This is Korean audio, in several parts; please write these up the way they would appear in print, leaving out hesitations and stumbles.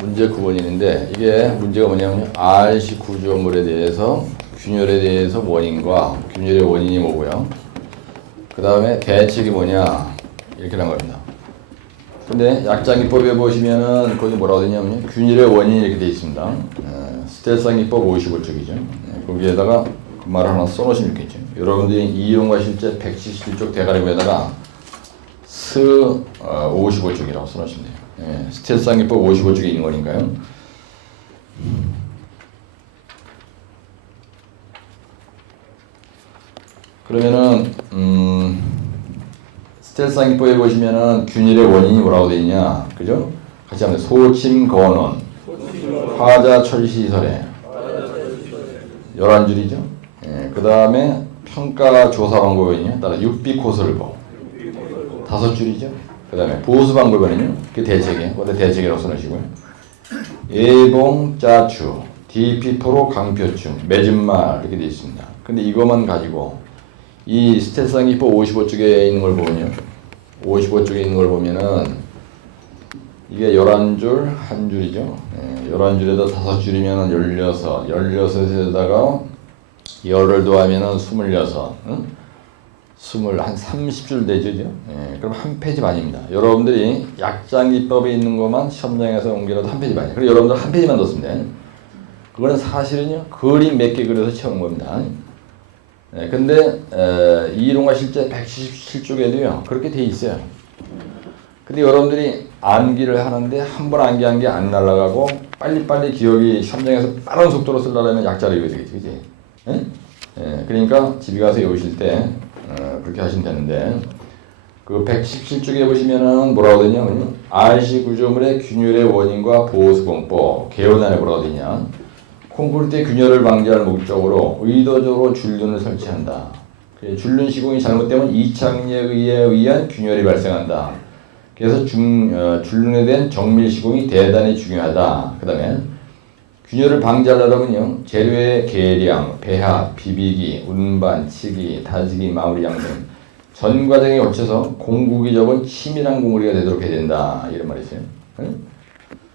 문제 9번인데 이게 문제가 뭐냐면 RC 구조물에 대해서 균열에 대해서 원인과 균열의 원인이 뭐고요. 그 다음에 대책이 뭐냐 이렇게 한 겁니다. 근데 약자기법에 보시면은 거기 뭐라고 되냐면 균열의 원인이 이렇게 되어 있습니다. 스텔상기법 55쪽이죠. 거기에다가 그 말을 하나 써놓으시면 좋겠죠. 여러분들이 이론과 실제 171쪽 대가리에다가 55쪽이라고 써놓으시면 돼요. 스텔상기법 55쪽에 있는 거니까요. 그러면은 스텔상기법에 보시면은 균열의 원인이 뭐라고 되어 있냐, 그죠? 같이 하면 소침건원, 화자철시설에 11줄이죠. 그 다음에 평가조사 방법은요, 따라 육비코설법 5줄이죠. 그 다음에 보수 방법은요, 그 대책에, 그때 대책이라고 써놓으시고요. 예봉, 짜추, DP4로 강표충, 맺은말 이렇게 되어 있습니다. 근데 이것만 가지고 이 스텔상기법 55쪽에 있는 걸 보면요, 55쪽에 있는 걸 보면은 이게 11줄, 한 줄이죠. 11줄에다 5줄이면은 16, 16에다가 열을 더하면은 26, 한 30줄 되죠. 그럼 한 페이지 반입니다. 여러분들이 약자기법에 있는 것만 시험장에서 옮기라도 한 페이지 반이에요. 그리고 여러분들 한 페이지만 넣습니다. 그거는 사실은요, 그림 몇 개 그려서 채운 겁니다. 근데 이론과 실제 177쪽에도요 그렇게 돼 있어요. 근데 여러분들이 암기를 하는데 한 번 암기한 게 안 날아가고 빨리빨리 기억이 시험장에서 빠른 속도로 쓰려면 약자를 읽어야 되겠지, 그지? 그러니까 집에 가서 외우실 때 그렇게 하시면 되는데, 그 117쪽에 보시면은 뭐라고 되냐면요, RC 구조물의 균열의 원인과 보호수공법 개요단에 뭐라고 되냐, 콘크리트의 균열을 방지할 목적으로 의도적으로 줄눈을 설치한다. 줄눈 시공이 잘못되면 이착력에 의한 균열이 발생한다. 그래서 줄눈에 대한 정밀 시공이 대단히 중요하다. 그 다음에 균열을 방지하려면요, 재료의 계량, 배합, 비비기, 운반, 치기, 다지기, 마무리, 양생 전 과정에 거쳐서 공국이 적은 치밀한 공구리가 되도록 해야 된다. 이런 말이죠.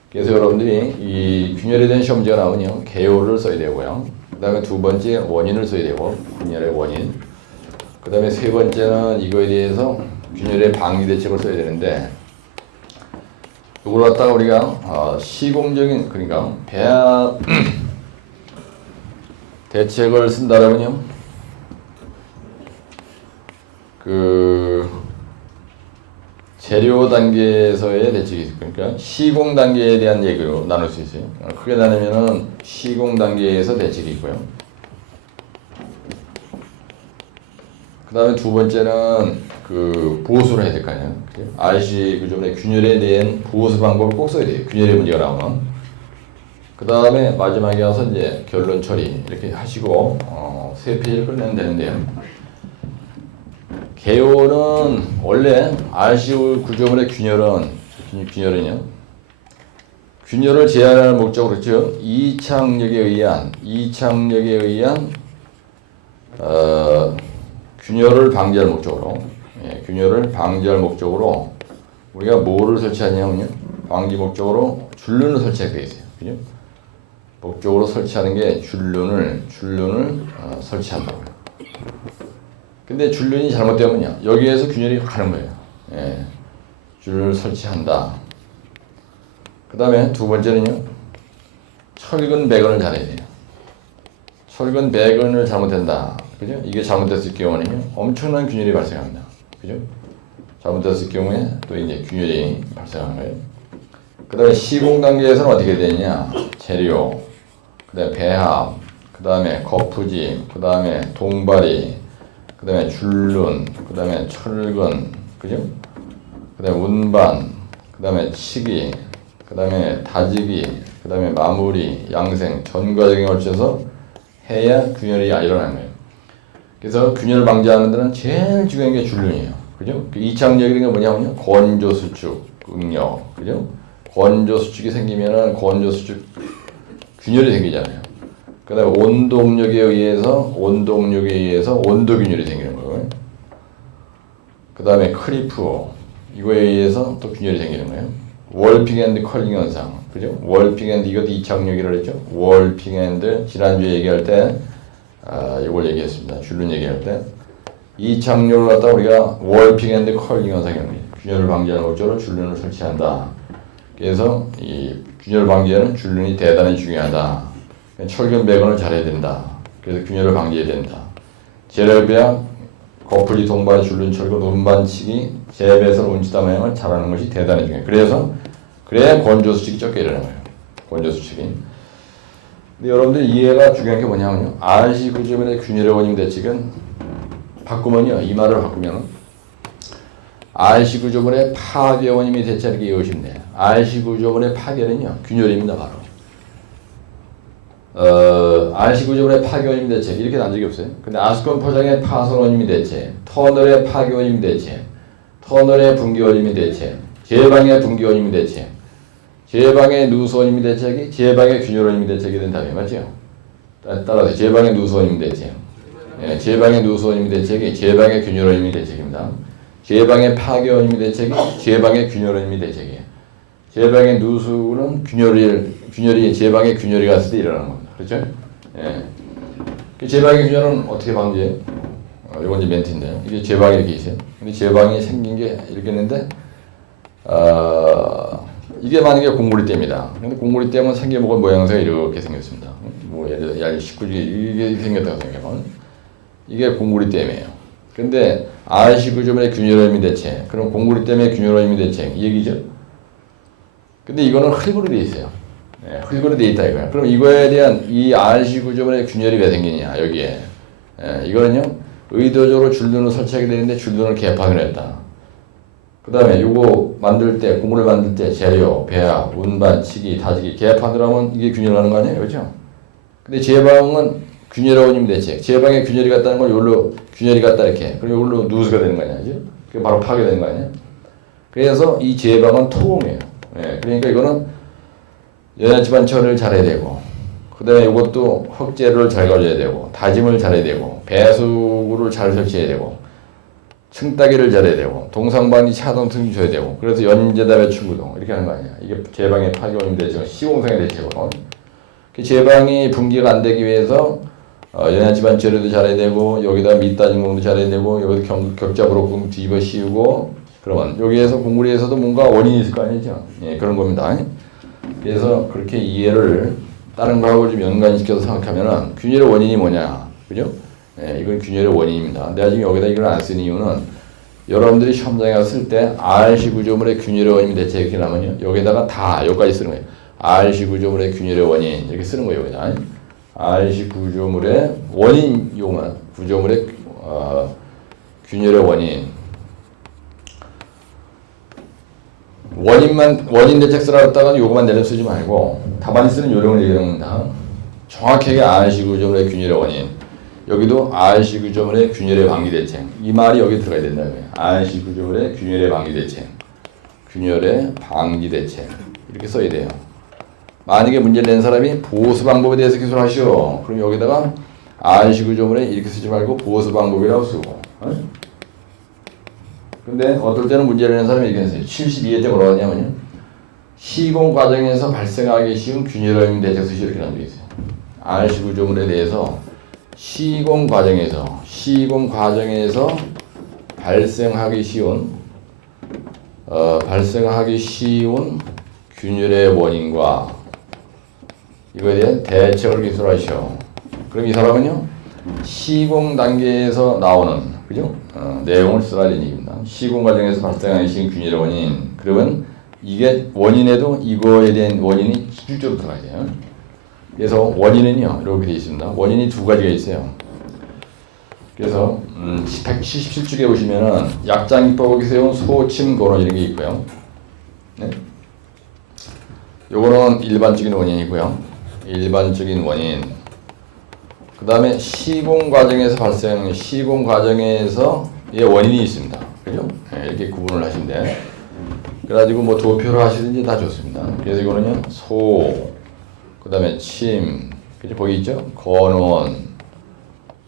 그래서 여러분들이 이 균열에 대한 시험 문제가 나오면요, 개요를 써야 되고요. 그 다음에 두 번째 원인을 써야 되고, 균열의 원인. 그 다음에 세 번째는 이거에 대해서 균열의 방지 대책을 써야 되는데, 이걸 갖다가 우리가 시공적인, 그러니까 배합 대책을 쓴다라면요, 그 재료 단계에서의 대책이 있을 거니까, 그러니까 시공 단계에 대한 얘기로 나눌 수 있어요. 크게 나누면은 시공 단계에서 대책이 있고요. 그 다음에 두 번째는 그 보수를 해야 될 거 아니에요. RC 구조물의 균열에 대한 보수 방법을 꼭 써야 돼요. 균열의 문제가 나오면. 그 다음에 마지막에 와서 이제 결론 처리 이렇게 하시고 세 페이지를 끝내면 되는데요. 개요는 원래 RC 구조물의 균열은요, 균열을 제한할 목적으로, 즉 이착력에 의한 균열을 방지할 목적으로, 균열을 방지할 목적으로 우리가 뭐를 설치하냐면요, 방지 목적으로 줄눈을 설치하게 있어요. 그죠? 목적으로 설치하는 게 줄눈을 설치한다고요. 근데 줄눈이 잘못되면요, 여기에서 균열이 가는 거예요. 줄눈을 설치한다. 그 다음에 두 번째는요, 철근 배건을 잘해야 돼요. 철근 배건을 잘못된다. 그죠? 이게 잘못됐을 경우는요, 엄청난 균열이 발생합니다. 그죠? 잘못됐을 경우에 또 이제 균열이 발생하는 거예요. 그 다음에 시공 단계에서는 어떻게 되냐, 재료, 그 다음에 배합, 그 다음에 거푸집, 그 다음에 동바리, 그 다음에 줄눈, 그 다음에 철근, 그죠? 그 다음에 운반, 그 다음에 치기, 그 다음에 다지기, 그 다음에 마무리, 양생, 전 과정에 걸쳐서 해야 균열이 일어나는 거예요. 그래서 균열 방지하는 데는 제일 중요한 게 줄눈이에요. 그죠? 이착력이라는 게 뭐냐면요, 건조 수축, 응력, 그죠? 건조 수축이 생기면은 건조 수축 균열이 생기잖아요. 그 다음에 온동력에 의해서 온도 균열이 생기는 거고요. 그 다음에 크리프, 이거에 의해서 또 균열이 생기는 거예요. 월핑 앤드 컬링 현상. 그죠? 월핑 앤드 이것도 이착용이라고 했죠. 월핑 앤드 지난주에 얘기할 때 이걸 얘기했습니다. 줄눈 얘기할 때 이착용을 갖다 우리가 월핑 앤드 컬링 현상입니다. 균열을 방지하는 목적으로 줄눈을 설치한다. 그래서 이 균열 방지에는 줄눈이 대단히 중요하다. 철근 배관을 잘해야 된다. 그래서 균열을 방지해야 된다. 재래배양, 거풀리 동반 줄눈 철근 운반치기, 재배선 운치다 모양을 잘하는 것이 대단히 중요해요. 그래야 건조수칙이 적게 일어나는 거예요. 건조수칙이. 근데 여러분들 이해가 중요한 게 뭐냐면요. RC 구조물의 균열의 원인 대책은 바꾸면요. 이 말을 바꾸면 RC 구조물의 파괴 원인이 대체하는 게 이것이면 돼요. RC 구조물의 파괴는요. 균열입니다. 바로. RC 구조물의 파괴 원인 대책 이렇게 난 적이 없어요. 근데 아스콘 포장의 파손 원인 대책, 터널의 파괴 원인 대책, 터널의 붕괴 원인 대책, 제방의 붕괴 원인 대책, 제방의 누수 원인 대책이 제방의 균열 원인 대책이 된다며 맞죠? 따라서 제방의 누수 원인 대책, 제방의 누수 원인 대책이 제방의 균열 원인 대책입니다. 제방의 파괴 원인 대책이 제방의 균열 원인 대책이에요. 제방의 누수는 균열이 제방의 균열이 갔을 때 일어나는 겁니다. 그렇죠? 예. 그 제방의 균열은 어떻게 방지해요? 이건 이제 멘트인데요. 이게 제방이 이렇게 있어요. 근데 제방이 생긴 게 이렇게 있는데, 이게 만약에 공구리대입니다. 근데 공구리대면 생겨먹은 모양새가 이렇게 생겼습니다. 뭐 예를 들어 19주 이게 생겼다고 생각하면 이게 공구리댐이에요. 근데 RC 구조물의 균열원인 대책, 그럼 공구리댐의 균열원인 대책 이 얘기죠. 근데 이거는 흙으로 돼 있어요. 네, 흙으로 돼 있다 이거야. 그럼 이거에 대한 이 RC 구조물의 균열이 왜 생기냐 여기에. 이거는요 의도적으로 줄눈을 설치하게 되는데 줄눈을 개판을 했다. 그 다음에 요거 만들 때 고무를 만들 때 재료, 배합, 운반, 치기, 다지기 개판을 하면 이게 균열하는 거 아니에요, 그렇죠? 근데 제방은 균열의 원인 대책. 제방에 균열이 갔다는 걸 요걸로 균열이 갔다 이렇게. 그럼 요걸로 누수가 되는 거 아니야, 그죠? 그게 바로 파괴되는 거 아니야? 그래서 이 제방은 토공이에요. 예, 그러니까 이거는 연안집안처리를 잘해야 되고, 그 다음에 이것도 흙재료를 잘 가져야 되고, 다짐을 잘해야 되고, 배수구를 잘 설치해야 되고, 층따기를 잘해야 되고, 동상반이 차동 등이 줘야 되고, 그래서 연제답의 충구동 이렇게 하는 거 아니야. 이게 제방의 파괴원인 대책, 시공상의 대책으로. 제방이 붕괴가 안 되기 위해서 연안집안 처리도 잘해야 되고, 여기다 밑다짐공도 잘해야 되고, 여기다 격자브로공 뒤집어 씌우고, 그러면 여기에서 공구리에서도 뭔가 원인이 있을 거 아니죠. 예, 그런 겁니다. 그래서 그렇게 이해를 다른 거하고 좀 연관시켜서 생각하면은 균열의 원인이 뭐냐, 그죠? 예, 이건 균열의 원인입니다. 내가 지금 여기다 이걸 안 쓴 이유는 여러분들이 시험장에 갔을 때 RC 구조물의 균열의 원인 대체 이렇게 나면요, 여기다가 다 여기까지 쓰는 거예요. RC 구조물의 균열의 원인 이렇게 쓰는 거예요. 여기다 RC 구조물의 원인 용어, 구조물의 균열의 원인. 원인 대책 쓰라고 요거만 내려 쓰지 말고 답안에 쓰는 요령을 얘기하는 겁니다. 정확하게 RC 구조물의 균열의 원인. 여기도 RC 구조물의 균열의 방지 대책. 이 말이 여기 들어가야 된다고요. RC 구조물의 균열의 방지 대책. 균열의 방지 대책. 이렇게 써야 돼요. 만약에 문제를 낸 사람이 보수 방법에 대해서 기술하시오. 그럼 여기다가 RC 구조물에 이렇게 쓰지 말고 보수 방법이라고 쓰고. 근데 어떨 때는 문제를 낸 사람이 이렇게 했어요. 72회 때 뭐라고 하냐면요. 시공 과정에서 발생하기 쉬운 균열의 대책 수시 이렇게 나눠져 있어요. RC 구조물에 대해서 시공 과정에서 발생하기 쉬운 균열의 원인과 이거에 대한 대책을 기술하시오. 그럼 이 사람은요 시공 단계에서 나오는 그죠? 내용을 쓰라는 얘기입니다. 시공 과정에서 발생하기 쉬운 균열의 원인. 그러면 이게 원인에도 이거에 대한 원인이 실질적으로 들어가야 돼요. 그래서 원인은요 이렇게 되어 있습니다. 원인이 두 가지가 있어요. 그래서 177쪽에 보시면은 약장기법에 세운 소침 권원 이런 게 있고요. 네? 요거는 일반적인 원인이고요. 일반적인 원인. 그 다음에 시공 과정에서의 원인이 있습니다. 그죠? 네, 이렇게 구분을 하시면 돼. 그래가지고 뭐 도표를 하시든지 다 좋습니다. 그래서 이거는요 그 다음에 침, 그죠? 거기 있죠? 건원,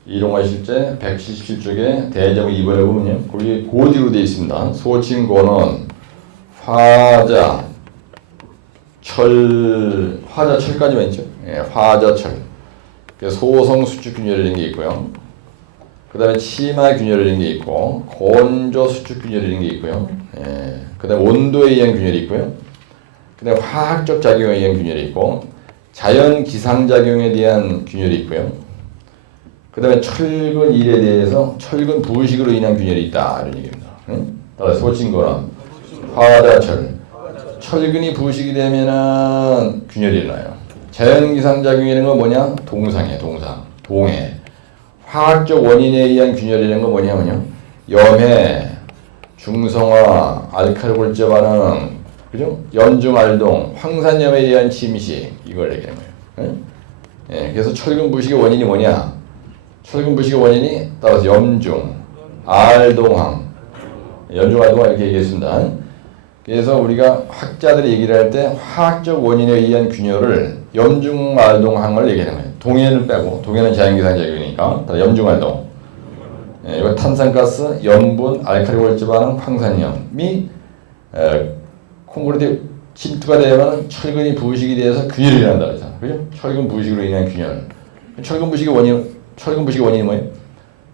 이동하실 때 177쪽에 대점 2번에 보면요. 거기 고지로 되어 있습니다. 소침, 건원, 화자, 화자철까지만 있죠. 예, 화자철. 소성 수축 균열이라는 게 있고요. 그 다음에 치마 균열이라는 게 있고, 건조 수축 균열이라는 게 있고요. 예, 그 다음에 온도에 의한 균열이 있고요. 그 다음에 화학적 작용에 의한 균열이 있고, 자연 기상작용에 대한 균열이 있고요. 그 다음에 철근 일에 대해서 철근 부식으로 인한 균열이 있다. 이런 얘기입니다. 응? 따라서 소친거는 화자철. 철근이 부식이 되면은 균열이 일어나요. 자연 기상작용이라는 건 뭐냐? 동상이에요. 동해. 화학적 원인에 의한 균열이라는 건 뭐냐면요. 염해, 중성화, 알칼리골제 반응, 그죠? 연중알동, 황산염에 의한 침식, 이걸 얘기하는 거예요. 예, 그래서 철근 부식의 원인이 뭐냐? 철근 부식의 원인이 따라서 염중, 알동황, 연중알동황 이렇게 얘기했습니다. 그래서 우리가 학자들이 얘기를 할 때 화학적 원인에 의한 균열을 염중알동황을 얘기하는 거예요. 동해를 빼고, 동해는 자연기상작용이니까 염중알동. 예, 이거 탄산가스, 염분, 알칼리골제 반응, 황산염이 콘크리트 침투가 되면 철근이 부식이 돼서 균열이 일어난다 그랬잖아. 그죠? 철근 부식으로 인한 균열. 철근 부식의 원인이 뭐예요?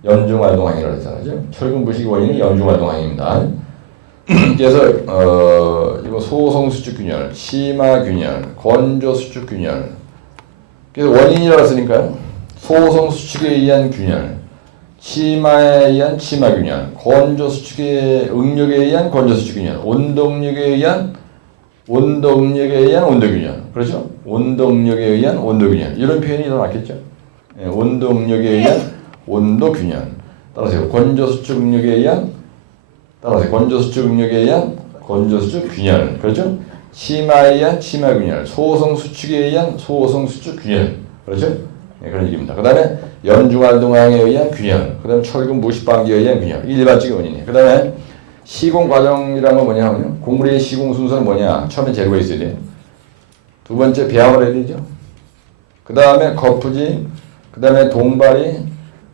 염중알동황이라고 했잖아요. 그죠? 철근 부식의 원인은 염중알동황입니다. 그래서 이거 소성 수축 균열, 치마 균열, 건조 수축 균열. 그래서 원인이라고 했으니까요. 소성 수축에 의한 균열, 치마에 의한 치마 균열, 건조 수축의 응력에 의한 건조 수축 균열, 온동력에 의한 온도 균열. 그렇죠? 온동력에 의한 온도 균열. 이런 표현이 더 낫겠죠? 예, 온동력에 의한 온도 균열. 따라서 건조 수축 응력에 의한 건조 수축 균열. 그렇죠? 치마에 의한 치마 균열, 소성 수축에 의한 소성 수축 균열. 그렇죠? 네, 그런 얘기입니다. 그 다음에 연중알동황에 의한 균열, 그 다음에 철근 부식방지에 의한 균열. 일반적인 원인이에요. 그 다음에 시공 과정이라는 건 뭐냐 하면 곡물의 시공 순서는 뭐냐? 처음에 재료가 있어야 돼요. 두 번째 배합을 해야 되죠. 그 다음에 거푸집, 그 다음에 동발이,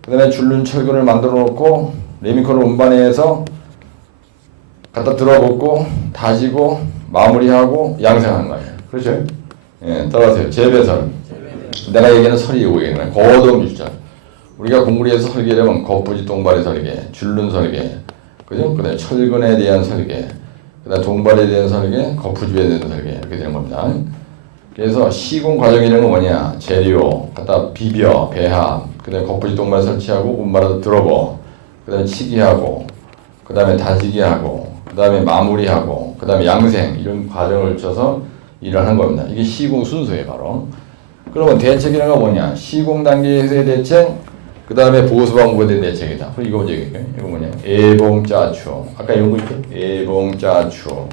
그 다음에 줄눈 철근을 만들어 놓고 레미콘을 운반해서 갖다 들어붓고 다지고 마무리하고 양생하는 거예요. 그렇죠? 예, 따라서요. 재배설. 내가 얘기하는 설이 오겠네. 거동주자. 우리가 공구리에서 설계하면 거푸집 동발의 설계, 줄눈 설계, 그죠? 그 다음에 철근에 대한 설계, 그 다음에 동발에 대한 설계, 거푸집에 대한 설계, 이렇게 되는 겁니다. 그래서 시공 과정이라는 건 뭐냐? 재료, 갖다 비벼, 배합, 그 다음에 거푸집 동발 설치하고, 운반해서 들어보, 그 다음에 치기하고, 그 다음에 다지기하고, 그 다음에 마무리하고, 그 다음에 양생, 이런 과정을 거쳐서 일을 하는 겁니다. 이게 시공 순서예요, 바로. 그러면 대책이라는 건 뭐냐? 시공 단계에서의 대책, 그 다음에 보수 방법에 대한 대책이다. 그럼 이거 먼저 얘기할게요. 이거 뭐냐? 애봉짜추. 아까 이런 거 있죠? 애봉짜추.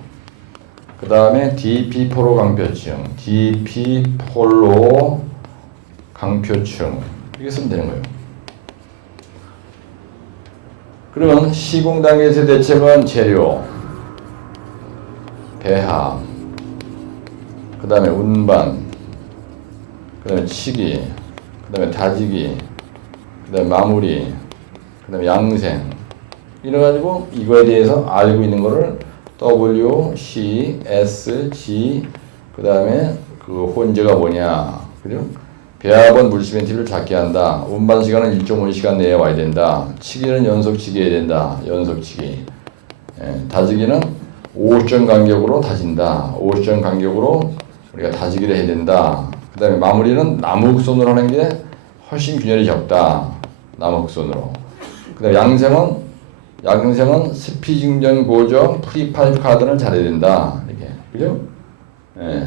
그 다음에 DP 포로 강표층. DP 폴로 강표층. 이렇게 쓰면 되는 거예요. 그러면 시공 단계에서의 대책은 재료, 배합, 그 다음에 운반, 그 다음에 치기, 그 다음에 다지기, 그 다음에 마무리, 그 다음에 양생. 이래가지고 이거에 대해서 알고 있는 거를 W, C, S, G, 그 다음에 그 혼재가 뭐냐. 그죠? 배합은 물시멘트를 작게 한다. 운반 시간은 1.5시간 내에 와야 된다. 치기는 연속치기 해야 된다. 연속치기. 예, 다지기는 5점 간격으로 다진다. 5점 간격으로 우리가 다지기를 해야 된다. 그 다음에 마무리는 나무 흑손으로 하는 게 훨씬 균열이 적다. 나무 흑손으로. 그 다음에 양생은 스피 증전 고정 프리파이프 카드는 잘해야 된다. 이렇게. 그죠? 예.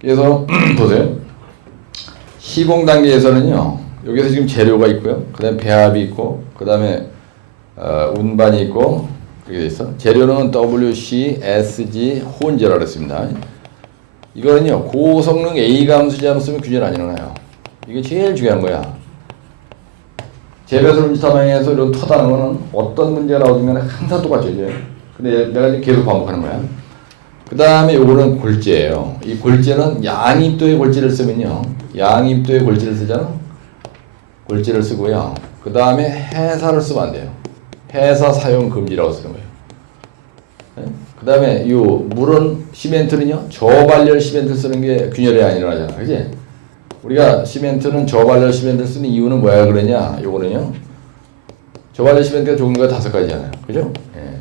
그래서 보세요. 시공 단계에서는요. 여기서 지금 재료가 있고요. 그 다음에 배합이 있고, 그 다음에 운반이 있고, 그렇게 돼 있어. 재료는 WC, SG 혼재라고 했습니다. 이거는요. 고성능 A 감수제 함 쓰면 균열 안 일어나요. 이게 제일 중요한 거야. 재배설 음지타방에서 이런 터다는 거는 어떤 문제가 나오면 항상 똑같죠. 이제. 근데 내가 이제 계속 반복하는 거야. 그 다음에 요거는 골재예요. 이 골재는 양입도의 골재를 쓰면요. 양입도의 골재를 쓰잖아. 골재를 쓰고요. 그 다음에 해사를 쓰면 안 돼요. 해사 사용 금지라고 쓰는 거예요. 네? 그 다음에 요 물은 시멘트는요 저발열 시멘트 쓰는 게 균열이 안 일어나잖아, 그지? 우리가 시멘트는 저발열 시멘트 쓰는 이유는 뭐야 그러냐? 요거는요 저발열 시멘트가 종류가 5가지잖아요, 그죠? 예.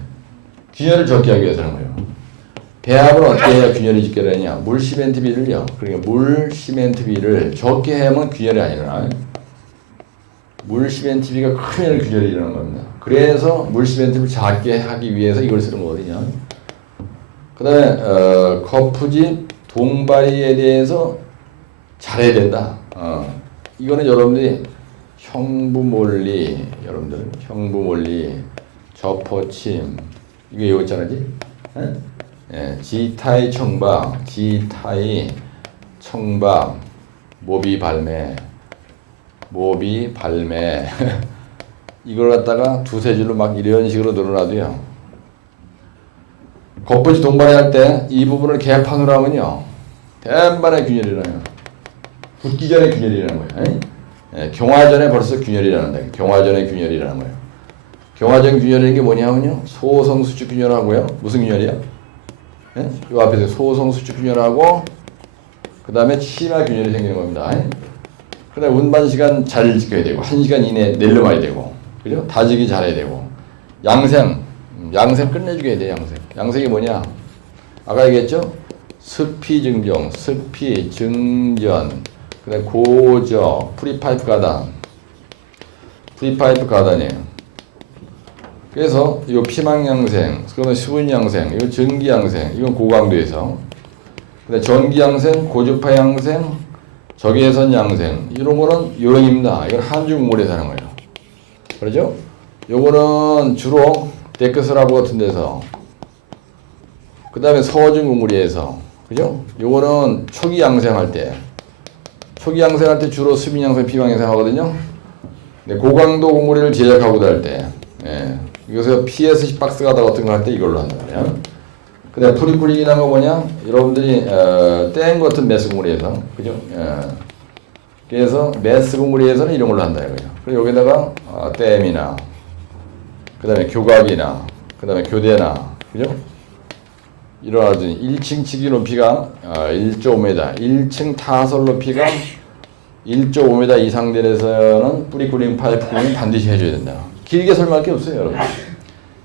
균열을 적게 하기 위해서 하는 거예요. 배합을 어떻게 해야 균열이 적게 되느냐? 물 시멘트 비를요. 그러니까 물 시멘트 비를 적게 하면 균열이 안 일어나요. 물 시멘트 비가 크면 균열이 일어나는 겁니다. 그래서 물 시멘트 비를 작게 하기 위해서 이걸 쓰는 거거든요. 그 다음에 거푸집 동바리에 대해서 잘해야 된다. 이거는 여러분들이 형부몰리, 여러분들 형부몰리, 접어침 이거 외웠잖아지? 예, 지타이 청박, 지타이 청박, 모비 발매, 모비 발매 이걸 갖다가 두세 줄로 막 이런 식으로 늘어나도요. 겉부지 동반회 할 때 이 부분을 개판으로 하면요. 대만의 균열이 일어나요. 붙기 전에 균열이 일어나는 거예요. 예, 경화전에 벌써 균열이 일어난다. 경화전에 균열이 일어나는 거예요. 경화전 균열이라는 게 뭐냐면요. 소성수축 균열하고요. 무슨 균열이야? 예? 이 앞에서 소성수축 균열하고 그 다음에 치마 균열이 생기는 겁니다. 그 다음에 운반시간 잘 지켜야 되고 1시간 이내에 내려와야 되고 그죠? 다지기 잘해야 되고 양생 끝내주게 돼. 양생이 뭐냐? 아까 얘기했죠? 습피 증정, 습피 증전, 그 다음에 고저, 프리파이프 가단이에요. 그래서 이 피망 양생, 그다음에 수분 양생, 이건 전기 양생, 이건 고강도에서, 그다음에 전기 양생, 고주파 양생, 적외선 양생 이런 거는 요령입니다. 이건 한중물에서 하는 거예요. 그렇죠? 요거는 주로 데크스라브 같은 데서, 그다음에 서진 공무리에서, 그죠? 요거는 초기 양생할 때 주로 수빈 양생, 피망 양생 하거든요. 고강도 공무리를 제작하고 할 때. 예. 이것을 PS10 박스 가다 같은 거 할 때 이걸로 한다 그래요. 그다음 프리쿨링이라는 거 뭐냐? 여러분들이 땡 같은 매스 공무리에서, 그죠? 그래서 매스 공무리에서는 이런 걸로 한다 이거예요. 그리고 여기다가 댐이나, 그다음에 교각이나, 그다음에 교대나, 그죠? 이런 아주 1층 치기 높이가 1.5m, 1층 타설 높이가 1.5m 이상 되서는 뿌리쿨링 파이프 쿨링 반드시 해줘야 된다. 길게 설명할 게 없어요, 여러분.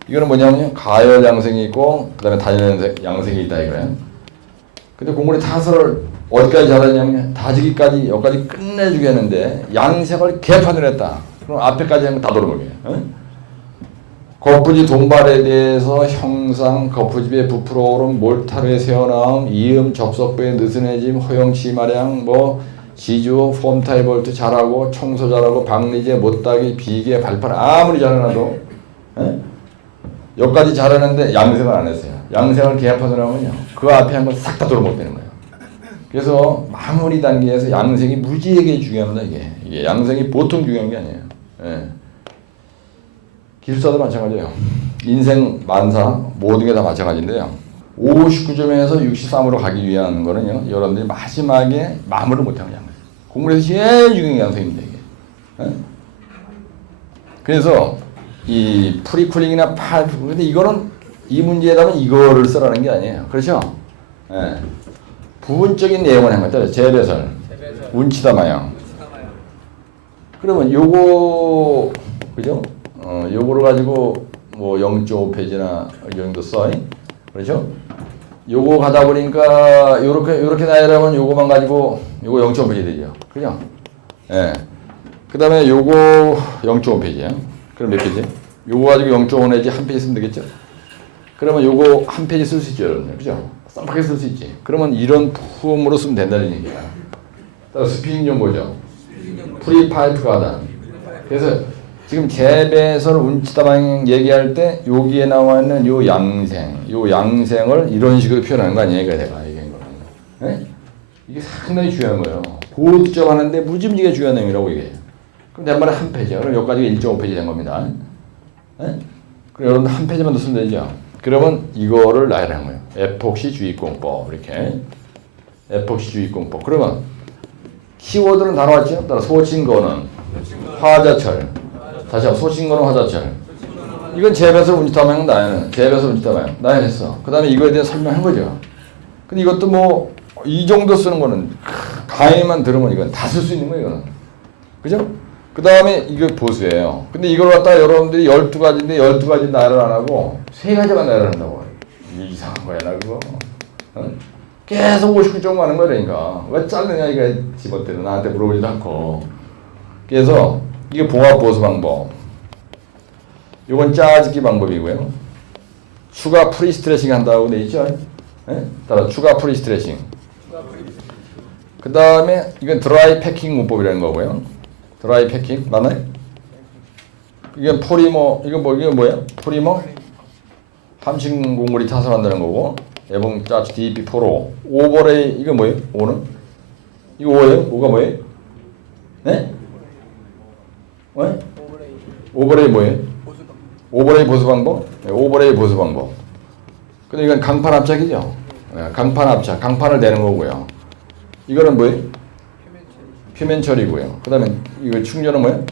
이거는 뭐냐면요, 가열 양생이 있고, 그 다음에 단열 양생이 있다 이거예요. 근데 공물이 타설을 어디까지 잘하냐면, 다지기까지, 여기까지 끝내주겠는데, 양생을 개판을 했다. 그럼 앞에까지 하면 다 돌아보게. 거푸집 동발에 대해서 형상, 거푸집의 부풀어 오름, 몰타르의 새어나옴, 이음, 접속부의 느슨해짐, 허용치 마량, 지주, 폼타이 볼트 잘하고, 청소 잘하고, 박리제, 못따기, 비계, 발판 아무리 잘해놔도 여기까지 잘하는데 양생을 안 했어요. 양생을 개합하더라 하면요. 그 앞에 한 번 싹 다 돌아못 되는 거예요. 그래서 마무리 단계에서 양생이 무지하게 중요합니다. 이게 양생이 보통 중요한 게 아니에요. 예. 기술사도 마찬가지예요. 인생, 만사 모든 게 다 마찬가지인데요. 59점에서 63으로 가기 위한 거는요. 여러분들이 마지막에 마무리를 못하는 거예요. 공부에서 제일 중요한 양생입니다. 이게. 그래서 이 프리쿨링이나 파이프, 근데 이거는 이 문제에다는 이거를 쓰라는 게 아니에요. 그렇죠? 예. 부분적인 내용을 한 거죠. 재배설, 운치다 마양. 그러면 요거 그죠? 요거를 가지고 뭐 0.5페이지나 이 정도 써. 그렇죠? 요거 가다 보니까 요렇게 나열하면 요거만 가지고 요거 0.5페이지 되죠. 그죠? 예. 그 다음에 요거 0.5페이지야. 그럼 몇 페이지? 요거 가지고 0.5 내지 한 페이지 쓰면 되겠죠? 그러면 요거 한 페이지 쓸 수 있죠, 여러분들. 그죠? 쌈박하게 쓸 수 있지. 그러면 이런 폼으로 쓰면 된다는 얘기야. 따라 스피닝 좀 보죠. 프리파이프 가단. 그래서 지금 재배설 운치다 방향 얘기할 때 여기에 나와 있는 요 양생을 이런 식으로 표현하는 거 아니에요, 내가 얘기한 거는. 이게 상당히 중요한 거예요. 고득점 하는데 무지무지게 중요한 내용이라고 얘기해요. 그럼 내 말은 한 페이지야. 그럼 여기까지가 1.5페이지 된 겁니다. 그럼 여러분들 한 페이지만 더 쓰면 되죠. 그러면 이거를 나열하는 거예요. 에폭시 주입공법 이렇게. 에폭시 주입공법. 그러면 키워드는 다 나왔죠. 따라 소친거는 화자철. 다시 한번 소친거는 화자철. 이건 재배설 운치타마형 나열은 재배설 운치타마형 나열했어. 그 다음에 이거에 대해 설명한 거죠. 근데 이것도 뭐 이 정도 쓰는 거는 강의만 들으면 이건 다 쓸 수 있는 거예요. 이거는. 그죠? 그 다음에 이거 보수예요. 근데 이걸 갖다가 여러분들이 12가지인데 12가지 나열을 안 하고 3가지만 나열을 한다고. 이상한 거야 나 그거. 어? 계속 59점 가는 거야 그러니까. 왜 자르냐 이거 집어때려 나한테 물어보지도 않고. 그래서 이게 봉합 보수 방법. 이건 짜집기 방법이고요. 추가 프리 스트레칭 한다고 돼 있죠? 예? 따라 추가 프리 스트레칭. 그 다음에 이건 드라이 패킹 문법이라는 거고요. 드라이 패킹 맞나요? 이건 포리머 이건 뭐예요? 포리머 함식 공구리 타서 만드는 거고 예봉 짜주 DP 포로 오버레이 이거 뭐예요? 오는 이거 뭐예요? 뭐가 뭐예요? 네? 왜? 오버레이 뭐예요? 오버레이 보수 방법? 네, 오버레이 보수 방법. 근데 이건 강판 압착이죠. 네, 강판 압착, 강판을 대는 거고요. 이거는 뭐예요? 표면 처리고요. 그 다음에 이거 충전은 뭐예요?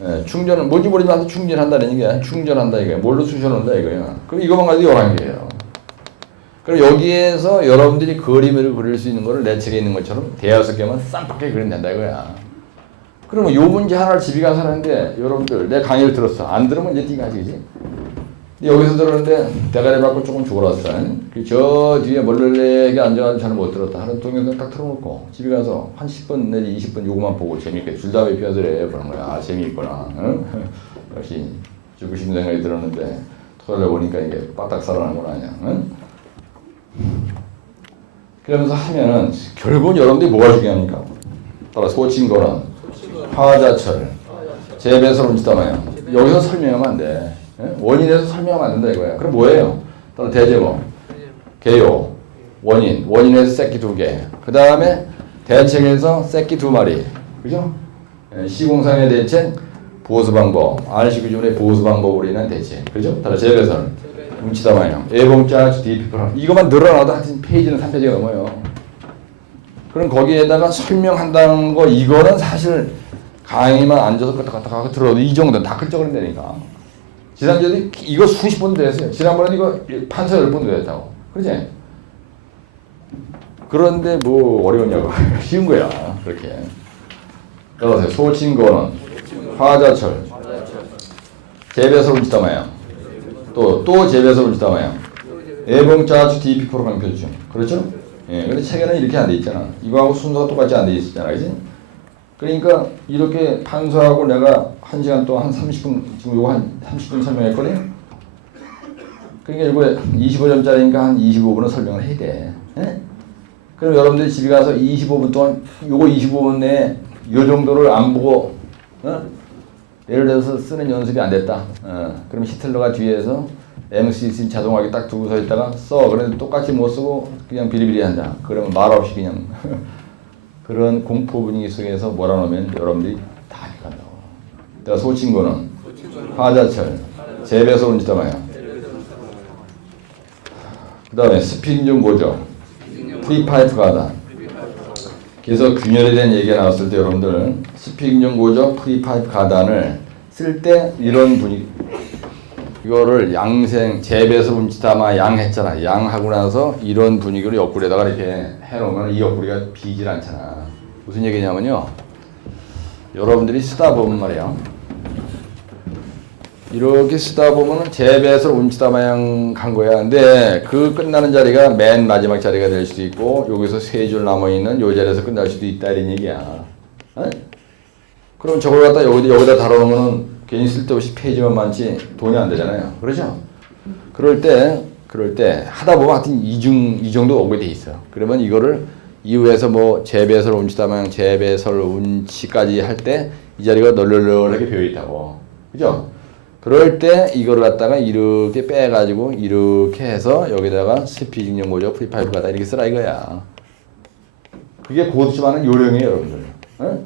네, 충전은 뭔지 모르지만 충전한다는 게 충전한다 이거예요. 뭘로 쑤셔놓는다 이거예요. 그럼 이거만 가지고 11개예요. 그럼 여기에서 여러분들이 그림을 그릴 수 있는 거를 내 책에 있는 것처럼 대여섯 개만 쌍박하게 그리면 된다 이거야. 그러면 요 문제 하나를 집에 가서 하는데 여러분들 내 강의를 들었어. 안 들으면 이제 네가 하지. 여기서 들었는데 대가리 받고 조금 죽어놨어. 저 뒤에 멀리게 앉아가지고 잘 못 들었다. 하는 동영상 딱 틀어놓고 집에 가서 한 10분 내지 20분 요거만 보고 재밌게 줄다왜 피어들해 보는 거야. 아 재미있구나. 응? 역시 죽고 싶은 생각이 들었는데 토요일에 보니까 이게 바닥 살아나구나 그냥. 응? 그러면서 하면은 결국은 여러분들이 뭐가 중요합니까? 따라 소친 거는 화자철, 재배설 운치다마요. 여기서 설명하면 안 돼. 원인에서 설명하면 안 된다 이거야. 그럼 뭐예요? 따라 대제목, 개요, 원인에서 새끼 2개. 그 다음에 대책에서 새끼 2마리. 그죠? 시공상의 대책, 보수 방법, RC 기준의 보수 방법으로 인한 대책. 그죠? 따라 재배설, 운치다마요. 예봉자, DP 프로. 이것만 늘어나도 한 페이지는 3페이지가 넘어요. 그럼 거기에다가 설명한다는 거 이거는 사실 강의만 앉아서 끄떡끄떡하고 들어도 이 정도는 다 끌적거린다니까. 지난주에도 이거 수십 번도 했어요. 지난번에 이거 판서 10번도 했다고. 그렇지? 그런데 뭐 어려우냐고. 쉬운 거야. 그렇게. 따라서 소친거는 화자철, 재배설 운치다마요. 또 재배설 운치다마요. 예봉자주 DP 프로 강표준. 그렇죠? 예. 근데 책에는 이렇게 안 돼 있잖아. 이거하고 순서가 똑같이 안 돼 있었잖아. 그지? 그러니까 이렇게 판서하고 내가 1시간 동안 한 30분 지금 요거 한 30분 설명했거든요. 그러니까 이거 25점짜리니까 한 25분은 설명을 해야 돼. 예? 그럼 여러분들이 집에 가서 25분 동안 요거 25분 내에 요 정도를 안 보고 예를 들어서 쓰는 연습이 안 됐다. 그럼 히틀러가 뒤에서 MCC 자동하게 딱 두고 서 있다가 써. 그런데 똑같이 못 쓰고 그냥 비리비리 한다. 그러면 말없이 그냥 그런 공포 분위기 속에서 몰아넣으면 여러분들이 다 간다고. 내가 소친 거는 화자철, 재배설 운치다마요. 그 다음에 스피딩 고정, 프리파이프 가단. 그래서 균열에 대한 얘기가 나왔을 때 여러분들 스피딩 고정, 프리파이프 가단을 쓸 때 이런 분위기. 이거를 양생, 재배설 운치다마 양 했잖아. 양 하고 나서 이런 분위기로 옆구리에다가 이렇게 해놓으면 이 옆구리가 비질 않잖아. 무슨 얘기냐면요. 여러분들이 쓰다 보면 말이야. 이렇게 쓰다 보면은 재배설 운치다마양 간 거야. 근데 그 끝나는 자리가 맨 마지막 자리가 될 수도 있고 여기서 3줄 남아있는 요 자리에서 끝날 수도 있다 이런 얘기야. 에? 그럼 저걸 갖다 여기다 달아놓으면은 괜히 쓸데없이 페이지만 많지 돈이 안 되잖아요. 그렇죠? 그럴 때 하다 보면 하여튼 이 정도 오게 돼 있어요. 그러면 이거를 이후에서 뭐 재배설 운치다마양 재배설 운치까지 할 때 이 자리가 널널널하게 비어 있다고. 그죠? 그럴 때 이거를 갖다가 이렇게 빼가지고 이렇게 해서 여기다가 스피딩 연고죠. 프리파이프 가다 이렇게 쓰라 이거야. 그게 고수집하는 요령이에요, 여러분들. 어?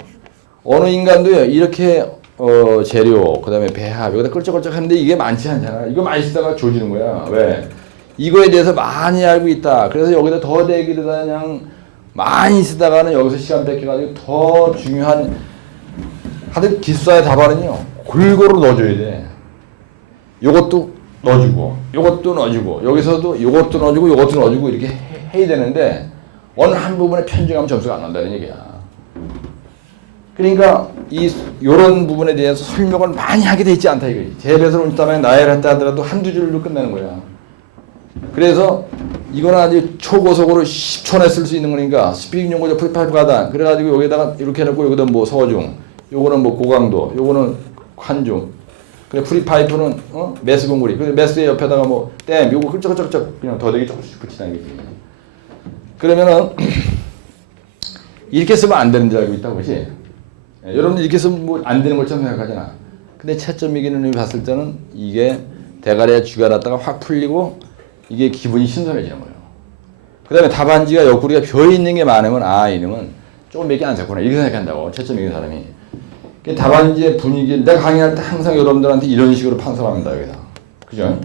어느 인간도요, 이렇게 재료, 그 다음에 배합, 여기다 끌적끌적 하는데 이게 많지 않잖아. 이거 많이 쓰다가 조지는 거야. 왜? 이거에 대해서 많이 알고 있다. 그래서 여기다 더 대기를 그냥 많이 쓰다가는 여기서 시간 뺏겨가지고 더 중요한 하여튼 기숙사의 답안은요, 골고루 넣어줘야 돼. 요것도 넣어주고 요것도 넣어주고 여기서도 요것도 넣어주고 요것도 넣어주고 이렇게 해야 되는데 어느 한 부분에 편중하면 점수가 안 난다는 얘기야. 그러니까 요런 부분에 대해서 설명을 많이 하게 돼 있지 않다 이거지. 재배설 운다음에 나열을 했다 하더라도 한두 줄로 끝나는 거야. 그래서 이거는 아주 초고속으로 10초 내 쓸 수 있는 거니까 스피킹 용어죠. 프리파이프 가단. 그래가지고 여기다가 이렇게 해놓고 여기다 뭐 서중, 요거는 뭐 고강도, 요거는 환중. 그래 프리파이프는 매스 공구리. 그래 매스의 옆에다가 뭐 댐, 요거 끌쩍끌쩍 그냥 더대기 조금씩 붙이는 거지. 그러면은 이렇게 쓰면 안 되는 줄 알고 있다고 그렇지? 여러분들 이렇게 쓰면 뭐 안 되는 것처럼 생각하잖아. 근데 채점 이기는 봤을 때는 이게 대가리에 쥐가 났다가 확 풀리고 이게 기분이 신선해지는 거예요. 그 다음에 답안지가 옆구리가 벼 있는 게 많으면 이놈은 조금 몇 개 안 샀구나 이렇게 생각한다고 채점 이기는 사람이. 답안지의 분위기 내가 강의할 때 항상 여러분들한테 이런 식으로 판서합니다 여기다. 그죠?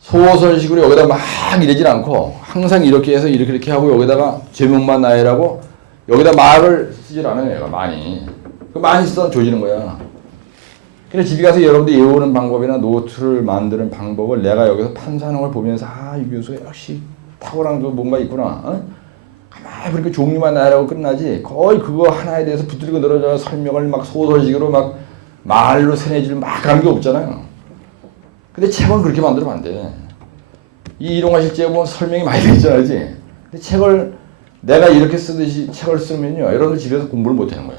소설식으로 여기다 막 이러질 않고 항상 이렇게 해서 이렇게 하고 여기다가 제목만 나열하고 여기다 말을 쓰질 않아요 얘가 많이. 많이 쓰다 조지는 거야. 근데 집에 가서 여러분들이 외우는 방법이나 노트를 만드는 방법을 내가 여기서 판사하는 걸 보면서 이 교수가 역시 탁월한 그 뭔가 있구나. 가만히 그렇게 종류만 나열하고 끝나지 거의 그거 하나에 대해서 붙들고 늘어져 설명을 막 소설식으로 막 말로 세네줄 막 하는 게 없잖아요. 근데 책은 그렇게 만들면 안 돼. 이 이론과실제에 보면 설명이 많이 되잖아요. 근데 책을 내가 이렇게 쓰듯이 책을 쓰면요. 여러분들 집에서 공부를 못 하는 거야.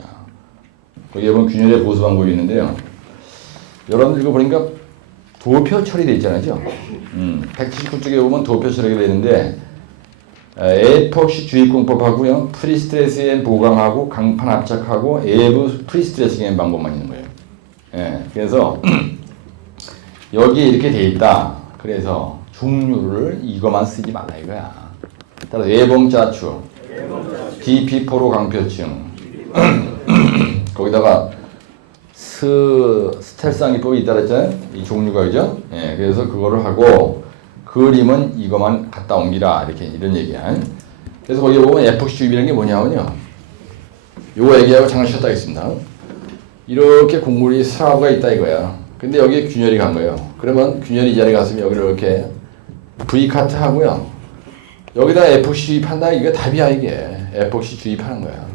거기에 보면 균열의 보수 방법이 있는데요. 여러분들 이거 보니까 도표 처리되어 있잖아요. 179쪽에 보면 도표 처리가 되는데 에포시 주입공법하고요. 프리스트레스엔 보강하고 강판 압착하고 외부 프리스트레싱의 방법만 있는 거예요. 예, 그래서 여기에 이렇게 돼 있다. 그래서 종류를 이거만 쓰지 말라 이거야. 따라서 외봉자추, DP4로 강표층, 거기다가 스텔스항기법이 있다 그랬잖아요. 이 종류가 그죠? 예, 그래서 그거를 하고 그림은 이거만 갖다 옮기라 이렇게 이런 얘기야. 그래서 거기 보면 에포시 주입이라는 게 뭐냐면요. 요거 얘기하고 잠깐 쉬었다 하겠습니다. 이렇게 곡물이 스라브가 있다 이거야. 근데 여기에 균열이 간 거예요. 그러면 균열이 이 자리에 갔으면 여기를 이렇게 V카트 하고요. 여기다 에포시 주입한다. 이게 답이야 이게. 에포시 주입하는 거야.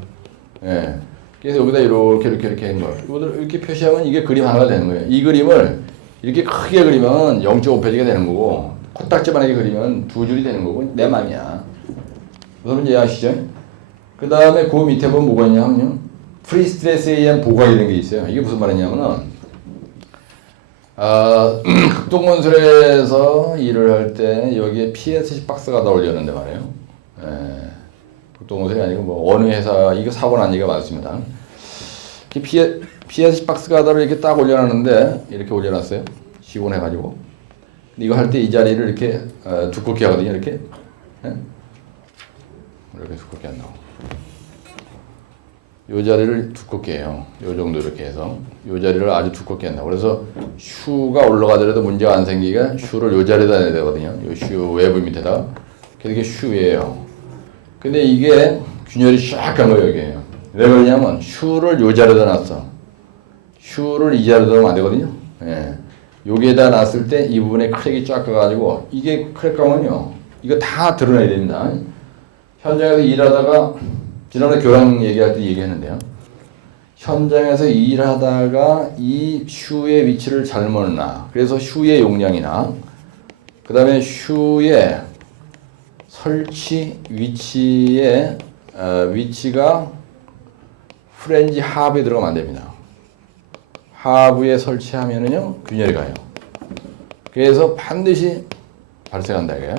예. 그래서 여기다 이렇게 한 거예요. 이거를 이렇게 표시하면 이게 그림 하나가 되는 거예요. 이 그림을 이렇게 크게 그리면 0.5페이지가 되는 거고 코딱지만하게 그리면 2줄이 되는 거고 내 맘이야. 무슨 이해하시죠? 그 다음에 그 밑에 보면 뭐가 있냐면요. 프리스트레스에 의한 보강이라는 게 있어요. 이게 무슨 말이냐면은 극동건설에서 일을 할 때 여기에 PSC 박스가 다 올렸는데 말이에요. 극동건설이 아니고 뭐 어느 회사 이거 사고 난 얘기가 많습니다. PSC 박스가 다 이렇게 딱 올려놨는데 이렇게 올려놨어요. 시원해가지고. 이거 할 때 이 자리를 이렇게 두껍게 하거든요. 이렇게 이렇게 두껍게 한다고. 요 자리를 두껍게 해요. 요 정도 이렇게 해서 요 자리를 아주 두껍게 한다고. 그래서 슈가 올라가더라도 문제가 안 생기게 슈를 요 자리에다 내야 되거든요. 요 슈 외부 밑에다가. 그게 슈예요. 근데 이게 균열이 쫙 간 거예요. 여기에요. 왜 그러냐면 슈를 요 자리에다 놨어. 슈를 이 자리에다 놓으면 안 되거든요. 예. 여기에다 놨을 때 이 부분에 크랙이 쫙 가가지고 이게 크랙 가면요. 이거 다 드러나야 됩니다. 현장에서 일하다가 지난번에 교양 얘기할 때 얘기했는데요. 현장에서 일하다가 이 슈의 위치를 잘못 놔. 그래서 슈의 용량이나 그 다음에 슈의 설치 위치의 위치가 프렌지 하부에 들어가면 안 됩니다. 하부에 설치하면은요 균열이 가요. 그래서 반드시 발생한다 이거예요.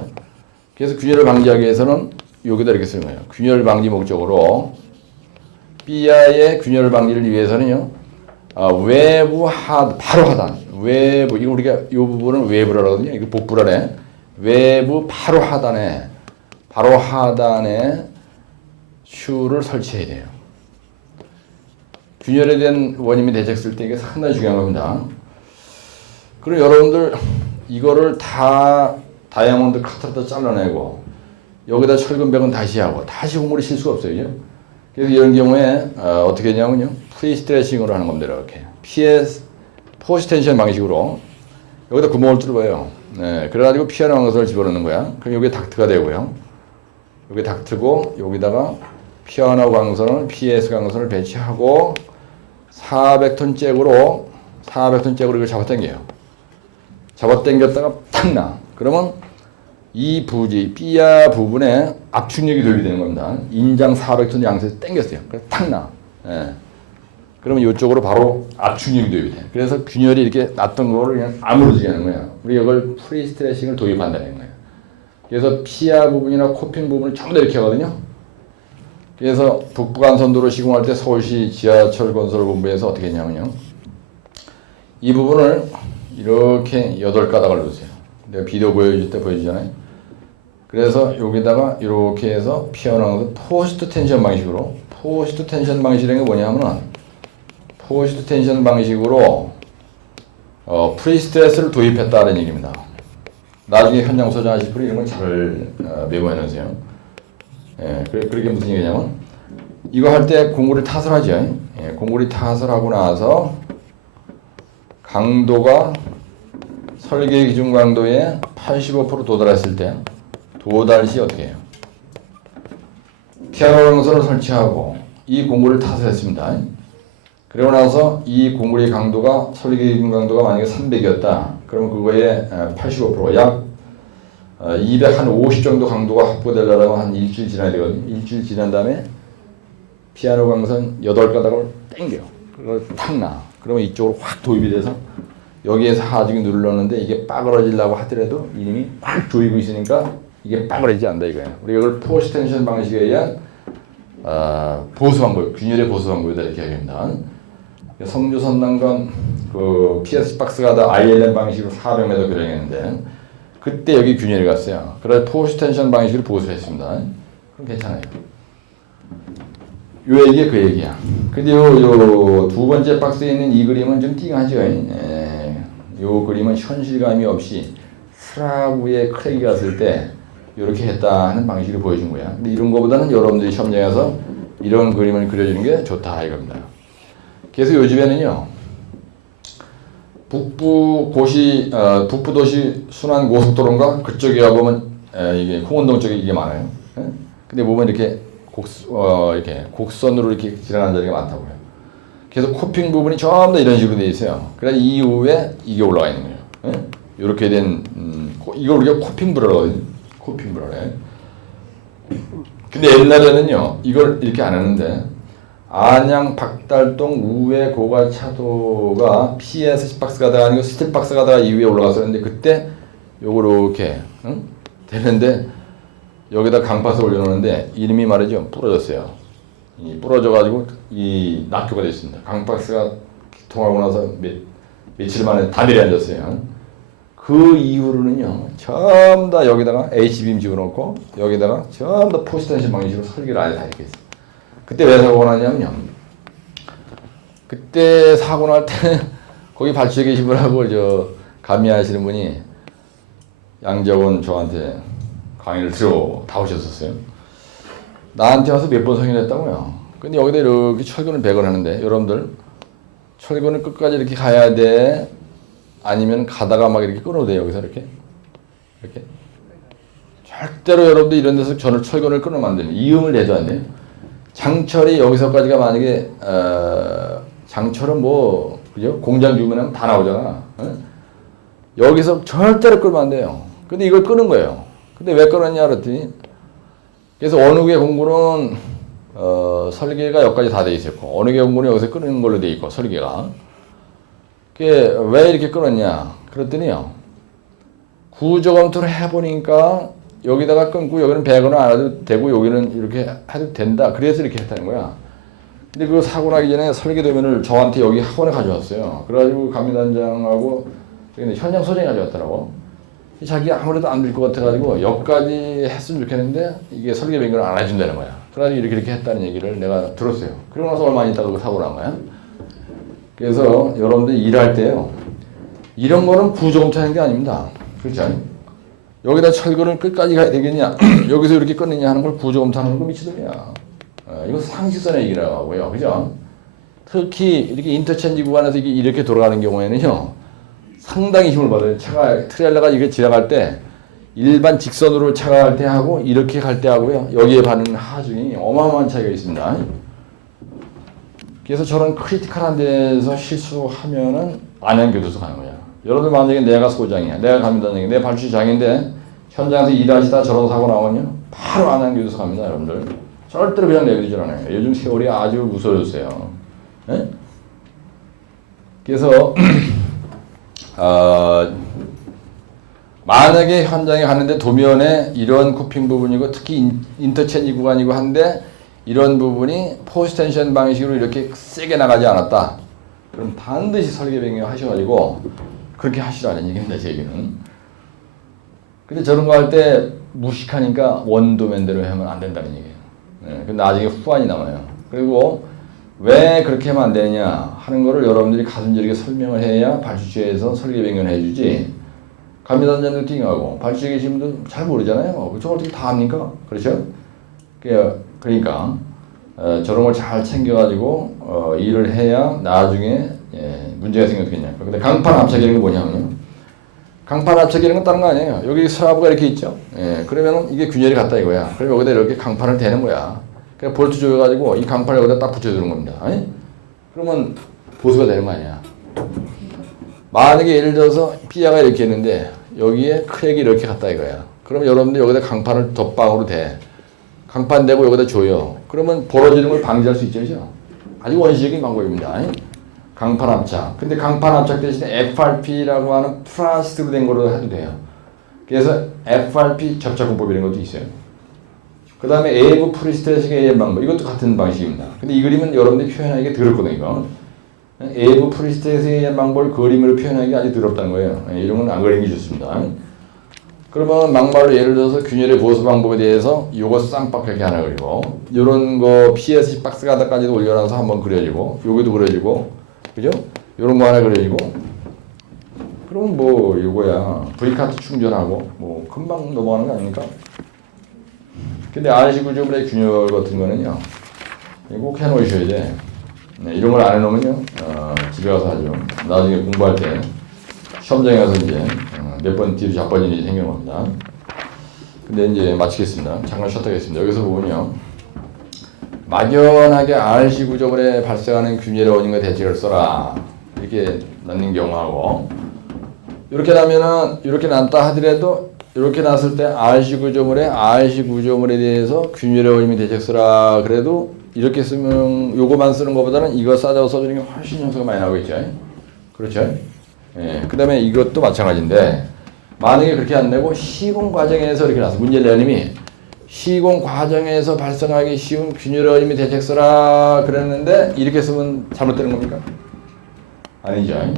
그래서 균열을 방지하기 위해서는 여기다 이렇게 쓰는 거예요. 균열 방지 목적으로 B야의 균열 방지를 위해서는요. 외부 바로 하단 외부 이거 우리가 이 부분은 외부라고 하거든요. 이거 복부라네. 외부 바로 하단에 슈를 설치해야 돼요. 균열에 대한 원인이 대책 때 이게 상당히 중요한 겁니다. 그리고 여러분들 이거를 다 다이아몬드 카트로 잘라내고 여기다 철근백은 다시 하고 다시 공물이 실 수가 없어요. 그래서 이런 경우에 어떻게 했냐면요. 프리스트레싱으로 하는 겁니다. 이렇게 PS 포스텐션 방식으로 여기다 구멍을 뚫어요. 네, 그래가지고 피아노 광선을 집어넣는 거야. 그럼 여기 닥트가 되고요. 여기 닥트고 여기다가 피아노 광선을 PS 광선을 배치하고 400톤 잭으로 이걸 잡아당겨요. 잡아당겼다가 탁 나. 그러면 이 부지 삐아 부분에 압축력이 도입이 되는 겁니다. 인장 400톤 양수에서 당겼어요. 그래서 탁 나. 예. 그러면 이쪽으로 바로 압축력이 도입이 돼. 그래서 균열이 이렇게 났던 거를 그냥 아무러지게 하는 거야. 우리 이걸 프리스트레싱을 도입한다는 거야. 그래서 피아 부분이나 코핀 부분을 전부 다 이렇게 하거든요. 그래서 북부간선도로 시공할 때 서울시 지하철 건설본부에서 어떻게 했냐면요. 이 부분을 이렇게 8가닥을 놓으세요. 내가 비디오 보여줄 때 보여주잖아요. 그래서 여기다가 이렇게 해서 피어나가서 포스트 텐션 방식으로, 포스트 텐션 방식이라는 게 뭐냐면은 포스트 텐션 방식으로 프리스트레스를 도입했다는 얘기입니다. 나중에 현장 소장하실 분이 이런 걸 잘 메모해 놓으세요. 예, 그렇게 무슨 얘기냐면 이거 할 때 공구리 탓을 하죠. 예, 공구리 탓을 하고 나서 강도가 설계 기준 강도에 85% 도달했을 때 도달 시 어떻게 해요? 피아노 광선을 설치하고 이 공구리를 탓을 했습니다. 그리고 나서 이 공구리 강도가 설계 기준 강도가 만약에 300이었다. 그러면 그거에 85% 약 250 정도 강도가 확보되려면 한 일주일 지나야 되거든요. 일주일 지난 다음에 피아노 광선 8가닥을 당겨요. 그걸 탁 나. 그러면 이쪽으로 확 도입이 돼서 여기에서 하중이 눌렀는데 이게 빠그러지려고 하더라도 이놈이 확 조이고 있으니까 이게 빠그러지지 않는다 이거예요. 우리가 이걸 포스 텐션 방식에 의한 보수 방법, 균열의 보수 방법이다 이렇게 얘기합니다. 성주 선남관 그 PS 박스가다 ILM 방식으로 400m 교량했는데 그때 여기 균열이 갔어요. 그래서 포스 텐션 방식으로 보수했습니다. 그럼 괜찮아요. 요 얘기가 그 얘기야. 근데 요 두 번째 박스에 있는 이 그림은 좀 띵하죠. 요 그림은 현실감이 없이 슬랍 위에 크랙이 갔을 때 이렇게 했다 하는 방식을 보여준 거야. 근데 이런 거보다는 여러분들이 시험장에서 이런 그림을 그려주는 게 좋다 이겁니다. 그래서 요즘에는요 북부도시 순환고속도로인가 그쪽에 가보면 이게 홍은동 쪽에 이게 많아요. 근데 보면 이렇게 이렇게 곡선으로 이렇게 지나가는 자리가 많다고요. 그래서 코핑 부분이 전부 다 이런 식으로 돼 있어요. 그래서 이후에 이게 올라가 있는 거예요. 이렇게 된 이걸 우리가 코핑 브라라고 하거든요. 코핑 브라래. 근데 옛날에는요 이걸 이렇게 안 했는데 안양 박달동 우회 고갈차도가 PS 박스가 다가 아니고 스틸 박스가 다가 이후에 올라갔었는데 그때 요걸 이렇게 되는데 여기다 강파스 올려놓는데 이름이 말이죠 부러졌어요. 이 부러져가지고 이 낙교가 됐습니다. 강박스가 통하고 나서 며칠 만에 다 내려앉았어요. 그 이후로는요 전부 다 여기다가 H빔 집어넣고 여기다가 전부 다 포스텐션 방식으로 설계를 아예 다 이렇게 했어요. 그때 왜 사고가 났냐면요 그때 사고 날 때 거기 발주에 계신 분하고 저 감리하시는 분이 양정원 저한테 강의를 들어 다 오셨었어요. 나한테 와서 몇 번 성인했다고요. 근데 여기다 이렇게 철근을 배걸 하는데 여러분들 철근을 끝까지 이렇게 가야 돼? 아니면 가다가 막 이렇게 끊어도 돼요? 여기서 이렇게? 절대로 여러분들 이런 데서 철근을 끊으면 안 돼요. 이음을 내도 안 돼요. 장철이 여기서까지가 만약에 장철은 뭐 그죠? 공장 주문하면 다 나오잖아. 여기서 절대로 끊으면 안 돼요. 근데 이걸 끊은 거예요. 근데 왜 끊었냐 그랬더니 그래서 어느 게 공구는 설계가 여기까지 다 돼 있었고 어느 게 공구는 여기서 끊는 걸로 돼 있고 설계가 그게 왜 이렇게 끊었냐 그랬더니요 구조 검토를 해보니까 여기다가 끊고 여기는 배관을 안 해도 되고 여기는 이렇게 해도 된다 그래서 이렇게 했다는 거야. 근데 그 사고 나기 전에 설계도면을 저한테 여기 학원에 가져왔어요. 그래가지고 감리단장하고 현장 소장이 가져왔더라고. 자기가 아무래도 안 될 것 같아가지고 여기까지 했으면 좋겠는데 이게 설계 변경을 안 해준다는 거야. 그래가지고 이렇게 했다는 얘기를 내가 들었어요. 그러고 나서 얼마 있다가 그 사고 난 거야. 그래서 여러분들 일할 때요. 이런 거는 구조 검토하는 게 아닙니다. 그렇지 않아요? 여기다 철근을 끝까지 가야 되겠냐? 여기서 이렇게 끊느냐 하는 걸 구조 검토하는 거 미치더냐. 이거 상식선의 얘기라고 하고요. 그죠? 특히 이렇게 인터체인지 구간에서 이게 이렇게 돌아가는 경우에는요. 상당히 힘을 받아요. 차가 트레일러가 이게 지나갈 때 일반 직선으로 차가 갈 때 하고 이렇게 갈 때 하고요. 여기에 받는 하중이 어마어마한 차이가 있습니다. 그래서 저런 크리티컬한 데서 실수하면은 안양교도소 가는 거야. 여러분들 만약에 내가 소장이야, 내가 감리단장이야, 내가 발주장인데 현장에서 일하시다 저런 사고 나오면요, 바로 안양교도소 갑니다, 여러분들. 절대로 그냥 내버리질 않아요. 요즘 세월이 아주 무서워졌어요. 네? 그래서 만약에 현장에 갔는데 도면에 이런 쿠핑 부분이고 특히 인터체인지 구간이고 한데 이런 부분이 포스텐션 방식으로 이렇게 세게 나가지 않았다. 그럼 반드시 설계 변경 하셔가지고 그렇게 하시라는 얘기입니다, 제 얘기는. 근데 저런 거 할 때 무식하니까 원도면대로 하면 안 된다는 얘기예요. 네, 근데 나중에 후환이 남아요. 그리고 왜 그렇게 하면 안 되냐 하는 거를 여러분들이 가슴 저리게 설명을 해야 발주처에서 설계 변경을 해주지. 감리단장들 띵하고 발주처에 계신 분들 잘 모르잖아요. 저걸 어떻게 다 합니까? 그렇죠? 그러니까 저런 걸 잘 챙겨가지고 일을 해야 나중에 문제가 생겼겠냐. 근데 강판 압착이라는 게 뭐냐면요. 강판 압착이라는 건 다른 거 아니에요. 여기 서하부가 이렇게 있죠. 그러면은 이게 균열이 같다 이거야. 그럼 여기다 이렇게 강판을 대는 거야. 그냥 볼트 조여가지고 이 강판을 여기다 딱 붙여주는 겁니다. 그러면 보수가 되는 거 아니야. 만약에 예를 들어서 삐아가 이렇게 있는데 여기에 크랙이 이렇게 갔다 이거야. 그럼 여러분들 여기다 강판을 덧방으로 대. 강판 대고 여기다 줘요. 그러면 벌어지는 걸 방지할 수 있죠. 아주 원시적인 방법입니다. 강판 압착. 근데 강판 압착 대신에 FRP라고 하는 플라스틱으로 된 거로 해도 돼요. 그래서 FRP 접착공법이라는 것도 있어요. 그 다음에 AF 프리스테식 AM 방법. 이것도 같은 방식입니다. 근데 이 그림은 여러분들이 표현하기가 더럽거든요. 이거. AF 프리스테식 AM 방법을 그림으로 표현하기 아주 더럽다는 거예요. 이런 건 안 그리는 게 좋습니다. 그러면 막말로 예를 들어서 균열의 보수 방법에 대해서 요거 쌍박 이렇게 하나 그리고 요런 거 PS 박스 가다까지도 올려놔서 한번 그려지고 요게도 그려지고 그죠? 요런 거 하나 그려지고 그럼 뭐 요거야 V카트 충전하고 뭐 금방 넘어가는 거 아닙니까? 근데 RC 구조물의 균열 같은 거는요 꼭 해놓으셔야 돼. 네, 이런 걸 안 해놓으면요 집에 가서 하죠. 나중에 공부할 때 시험장에 가서 이제 몇 번 뒤로 자빠진 일이 생기는 겁니다. 근데 이제 마치겠습니다. 잠깐 쉬었다 하겠습니다. 여기서 보면요. 막연하게 RC 구조물에 발생하는 균열의 원인과 대책을 써라. 이렇게 넣는 경우하고 이렇게 나면은 이렇게 났다 하더라도 이렇게 났을 때 RC 구조물에 대해서 균열의 원인과 대책 써라. 그래도 이렇게 쓰면 요거만 쓰는 것보다는 이거 싸서 써주는 게 훨씬 점수가 많이 나오겠죠. 그렇죠? 그 다음에 이것도 마찬가지인데 만약에 그렇게 안 되고 시공 과정에서 이렇게 나서 문제를 내님이 시공 과정에서 발생하기 쉬운 균열의 원인이 대책 써라 그랬는데 이렇게 쓰면 잘못되는 겁니까? 아니죠.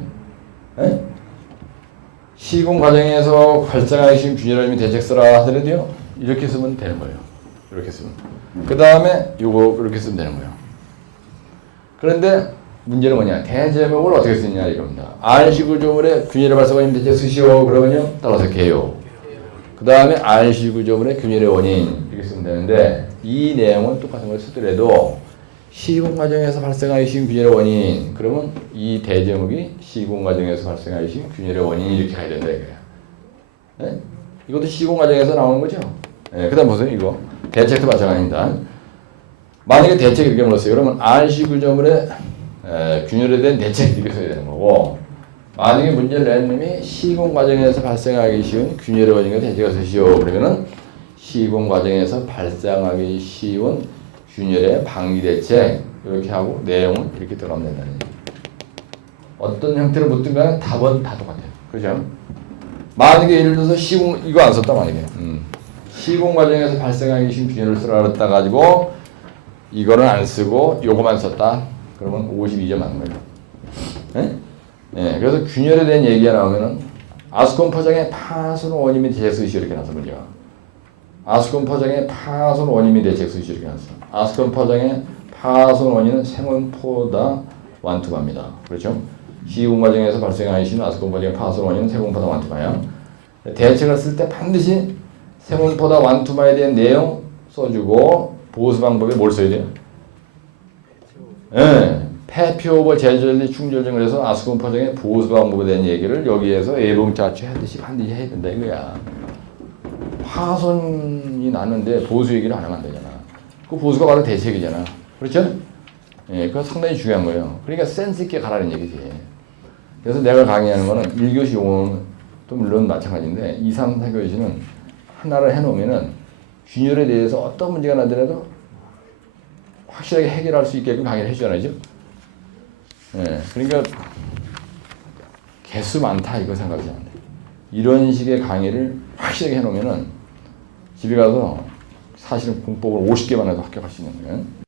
시공 과정에서 발생하기 쉬운 균열의 원인이 대책 써라 하더라도요 이렇게 쓰면 되는 거예요. 이렇게 쓰면. 그 다음에 요거 이렇게 쓰면 되는 거예요. 그런데 문제는 뭐냐? 대제목을 어떻게 쓰냐 이겁니다. RC 구조물에 균열의 발생과 원인 대책 쓰시오. 그러면요 따라서 개요. 그 다음에 RC 구조물의 균열의 원인 이렇게 쓰면 되는데 이 내용은 똑같은 걸 쓰더라도 시공 과정에서 발생하기 쉬운 균열의 원인 그러면 이 대제목이 시공 과정에서 발생하기 쉬운 균열의 원인 이렇게 가야 된다 이거예요. 네? 이것도 시공 과정에서 나오는 거죠. 그 다음 보세요. 이거 대책도 마찬가지입니다. 만약에 대책 이렇게 물었어요. 그러면 RC 구조물에 균열에 대한 대책 이렇게 써야 되는 거고 만약에 문제를 낸 놈이 시공 과정에서 발생하기 쉬운 균열의 원인과 대책을 쓰시오. 그러면은 시공 과정에서 발생하기 쉬운 균열의 방지 대책 이렇게 하고 내용은 이렇게 들어가면 된다는 얘기예요. 어떤 형태로 묻든 간에 답은 다 똑같아요. 그죠? 만약에 예를 들어서 시공 이거 안 썼다 만약에 시공 과정에서 발생하기 쉬운 균열을 쓰라 그랬다 가지고 이거는 안 쓰고 요거만 썼다. 그러면 52점 맞는 거예요. 그래서 균열에 대한 얘기가 나오면은 아스콘 포장의 파손 원인 및 대책 수시 이렇게 나서 문제가. 아스콘 포장의 파손 원인 및 대책 수시 이렇게 나서. 아스콘 포장의 파손 원인은 생원포다 완투마입니다. 그렇죠? 시공 과정에서 발생하기 쉬운 아스콘 포장의 파손 원인은 생원포다 완투마야. 대책을 쓸 때 반드시 생원포다 완투마에 대한 내용 써주고 보수 방법에 뭘 써야 돼요? 회피오버 제절리 충절증 그래서 아스콘퍼정의 보수 방법에 대한 얘기를 여기에서 예봉자치 하듯이 반드시 해야 된다 이거야. 파손이 났는데 보수 얘기를 안 하면 안 되잖아. 그 보수가 바로 대책이잖아. 그렇죠? 예, 그거 상당히 중요한 거예요. 그러니까 센스 있게 가라는 얘기지. 그래서 내가 강의하는 거는 1교시 용어는 또 물론 마찬가지인데 2, 3, 4교시는 하나를 해놓으면은 균열에 대해서 어떤 문제가 나더라도 확실하게 해결할 수 있게끔 강의를 해주잖아요. 예, 그러니까 개수 많다 이거 생각하지 않아요. 이런 식의 강의를 확실하게 해놓으면은 집에 가서 사실은 공법을 50개만 해도 합격할 수 있는 거예요.